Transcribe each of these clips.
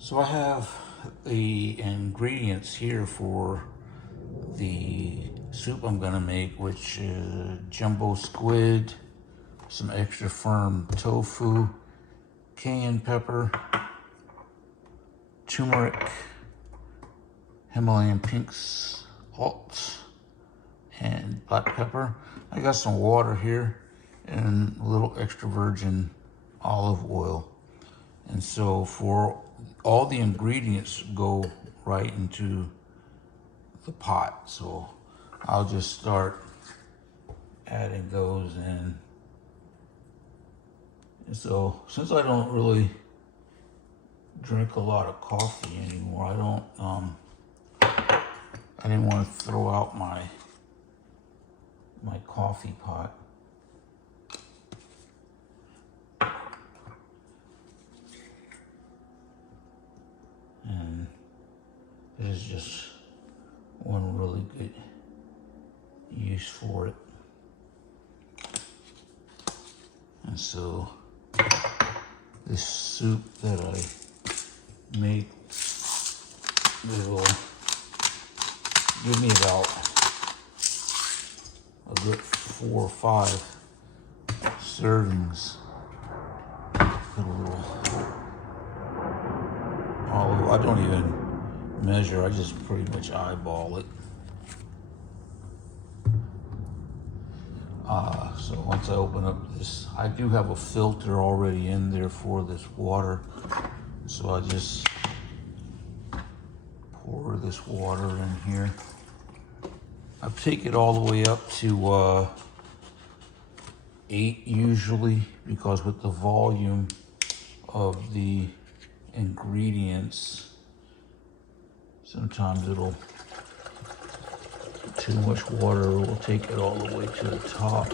So I have the ingredients here for the soup I'm gonna make, which is jumbo squid, some extra firm tofu, cayenne pepper, turmeric, Himalayan pink salt, and black pepper. I got some water here and a little extra virgin olive oil. And so for all the ingredients go right into the pot. So I'll just start adding those in. And so since I don't really drink a lot of coffee anymore, I didn't want to throw out my coffee pot. And this is just one really good use for it. And so this soup that I make will give me about a good 4 or 5 servings. Put a little olive. I don't even measure, I just pretty much eyeball it. So once I open up this, I do have a filter already in there for this water. So I just pour this water in here. I take it all the way up to 8 usually, because with the volume of the ingredients, sometimes it'll, too much water will take it all the way to the top.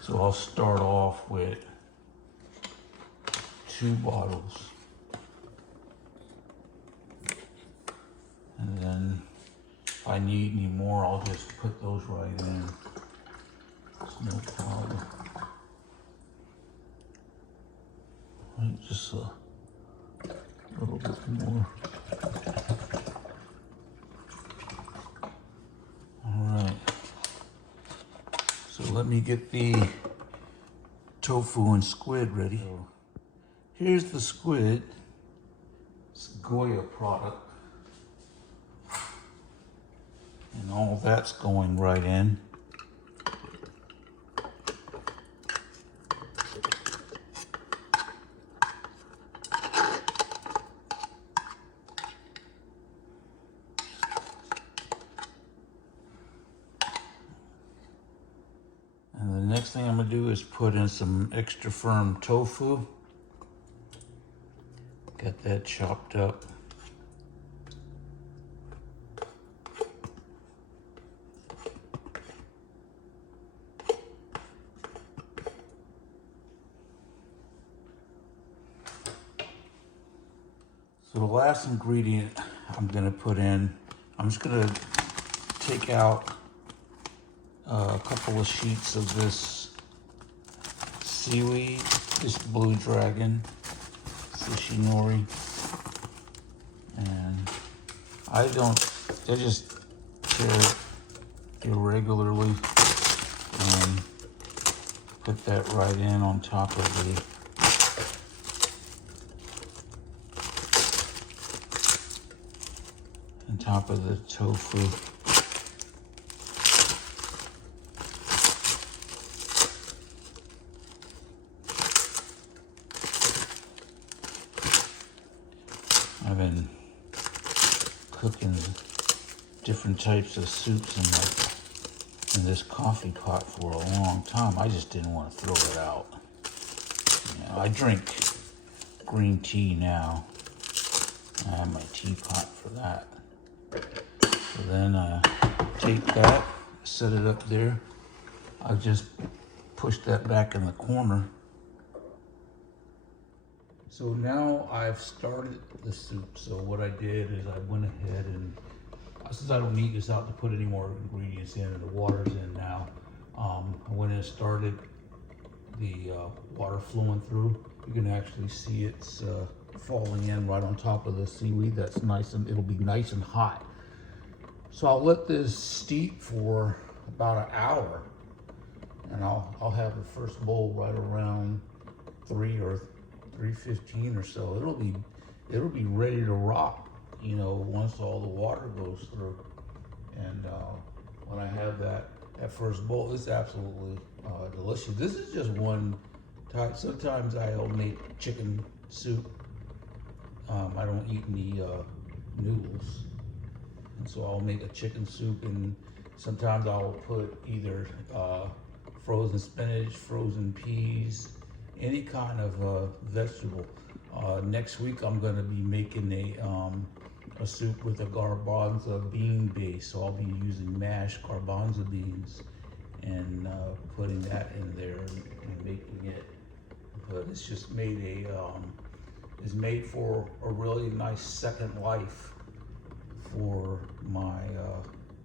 So I'll start off with 2 bottles. And then if I need any more, I'll just put those right in. It's no problem. Right, just a little bit more. So let me get the tofu and squid ready. So here's the squid. It's a Goya product. And all that's going right in. And the next thing I'm gonna do is put in some extra firm tofu. Got that chopped up. So the last ingredient I'm gonna put in, I'm just gonna take out a couple of sheets of this seaweed, this blue dragon, sushi nori. And I just tear it irregularly and put that right in on top of the tofu. I've been cooking different types of soups in this coffee pot for a long time. I just didn't want to throw it out. You know, I drink green tea now. I have my teapot for that. So then I take that, set it up there. I just push that back in the corner. So now I've started the soup. So what I did is I went ahead and, since I don't need this out to put any more ingredients in and the water's in now, I went and started the water flowing through. You can actually see it's falling in right on top of the seaweed. That's nice, and it'll be nice and hot. So I'll let this steep for about an hour, and I'll have the first bowl right around 3 or 3:15 or so. It'll be ready to rock, you know, once all the water goes through. And when I have that first bowl, it's absolutely delicious. This is just one type. Sometimes I'll make chicken soup. I don't eat any noodles, and so I'll make a chicken soup, and sometimes I'll put either frozen spinach, frozen peas, any kind of vegetable. Next week I'm going to be making a soup with a garbanzo bean base, so I'll be using mashed garbanzo beans and putting that in there and making it. But it's just made it's made for a really nice second life for my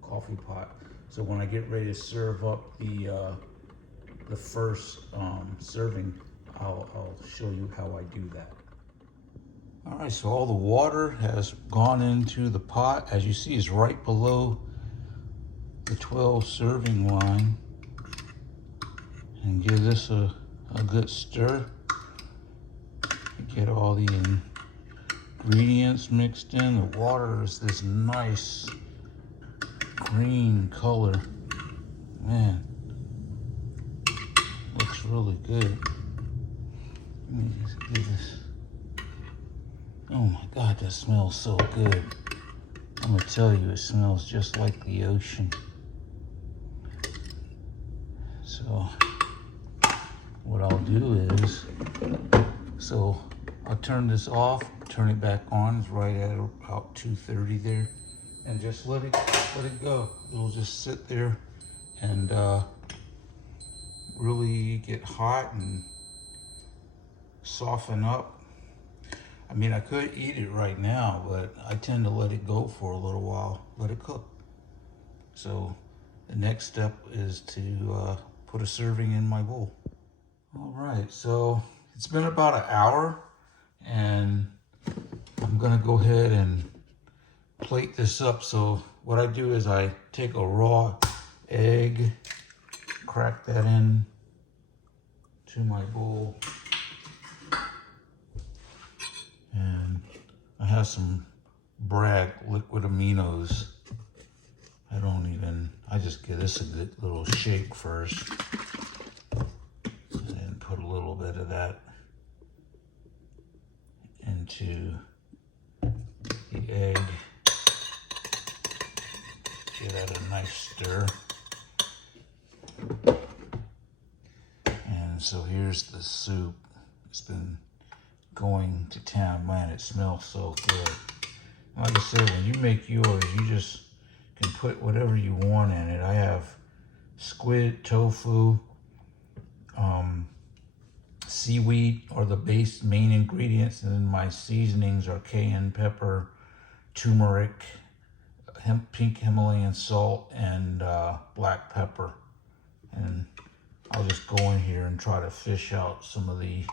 coffee pot. So when I get ready to serve up the first serving, I'll show you how I do that. All right, so all the water has gone into the pot. As you see, it's right below the 12 serving line. And give this a good stir. Get all the ingredients mixed in. The water is this nice green color. Man, looks really good. Let me just do this. Oh my God, that smells so good. I'm gonna tell you, it smells just like the ocean. So what I'll do is, I'll turn this off, turn it back on. It's right at about 2:30 there, and just let it go. It'll just sit there and really get hot and soften up. I mean, I could eat it right now, but I tend to let it go for a little while, let it cook. So the next step is to put a serving in my bowl. All right, so it's been about an hour, and I'm gonna go ahead and plate this up. So what I do is I take a raw egg, crack that in to my bowl, and I have some Bragg liquid aminos. I just give this a good little shake first, and put a little bit of that into the egg. Give that a nice stir. And so here's the soup. It's been going to town. Man, it smells so good. Like I said, when you make yours, you just can put whatever you want in it. I have squid, tofu, seaweed are the main ingredients, and then my seasonings are cayenne pepper, turmeric, pink Himalayan salt, and black pepper. And I'll just go in here and try to fish out some of the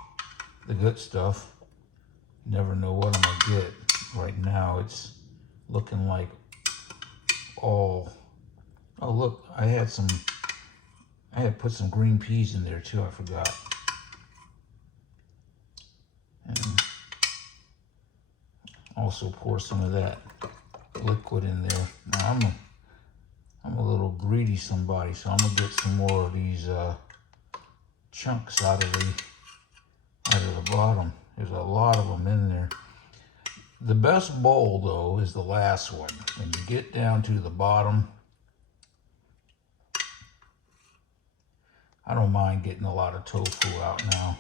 good stuff. Never know what I'm gonna get. Right now it's looking like all, oh look, I had put some green peas in there too, I forgot. And also pour some of that liquid in there. Now I'm a little greedy somebody, so I'm gonna get some more of these chunks out of the bottom. There's a lot of them in there. The best bowl though is the last one. When you get down to the bottom, I don't mind getting a lot of tofu out now.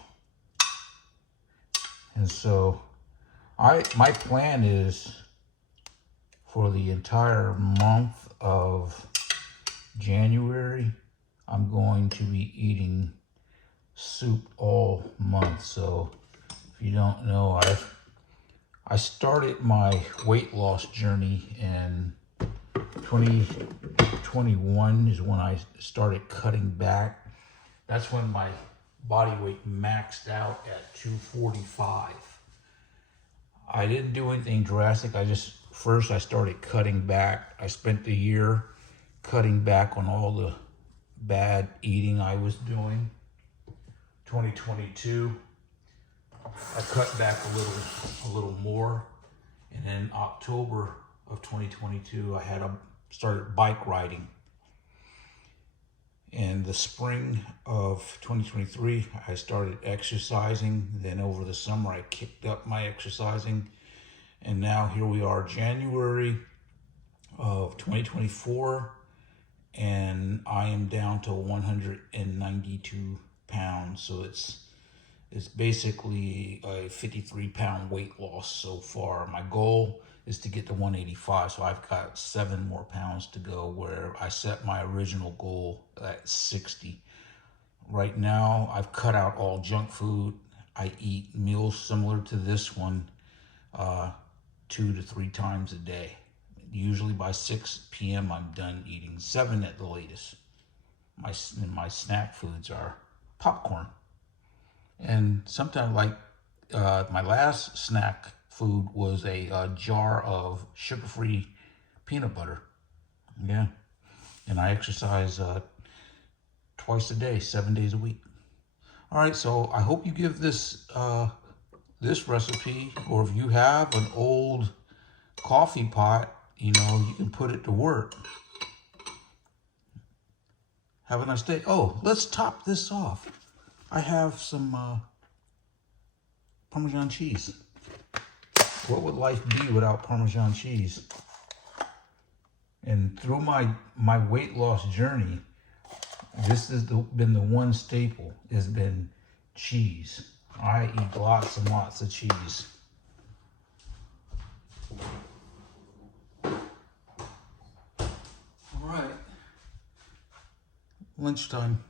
And so my plan is for the entire month of January, I'm going to be eating soup all month. So if you don't know, I started my weight loss journey in 2021 is when I started cutting back. That's when my body weight maxed out at 245. I didn't do anything drastic. First I started cutting back. I spent the year cutting back on all the bad eating I was doing. 2022, I cut back a little more. And then October of 2022, I started bike riding. In the spring of 2023, I started exercising. Then over the summer, I kicked up my exercising. And now here we are, January of 2024, and I am down to 192 pounds. So it's basically a 53-pound weight loss so far. My goal is to get to 185, so I've got 7 more pounds to go, where I set my original goal at 60. Right now, I've cut out all junk food. I eat meals similar to this one 2 to 3 times a day. Usually by 6 p.m. I'm done eating, 7 at the latest. My snack foods are popcorn. And sometimes, like my last snack food was a jar of sugar-free peanut butter. Yeah. And I exercise twice a day, 7 days a week. All right, so I hope you give this recipe, or if you have an old coffee pot, you can put it to work. Have a nice day. Oh, let's top this off. I have some Parmesan cheese. What would life be without Parmesan cheese? And through my weight loss journey, this has been the one staple, has been cheese. I eat lots and lots of cheese. All right. Lunchtime.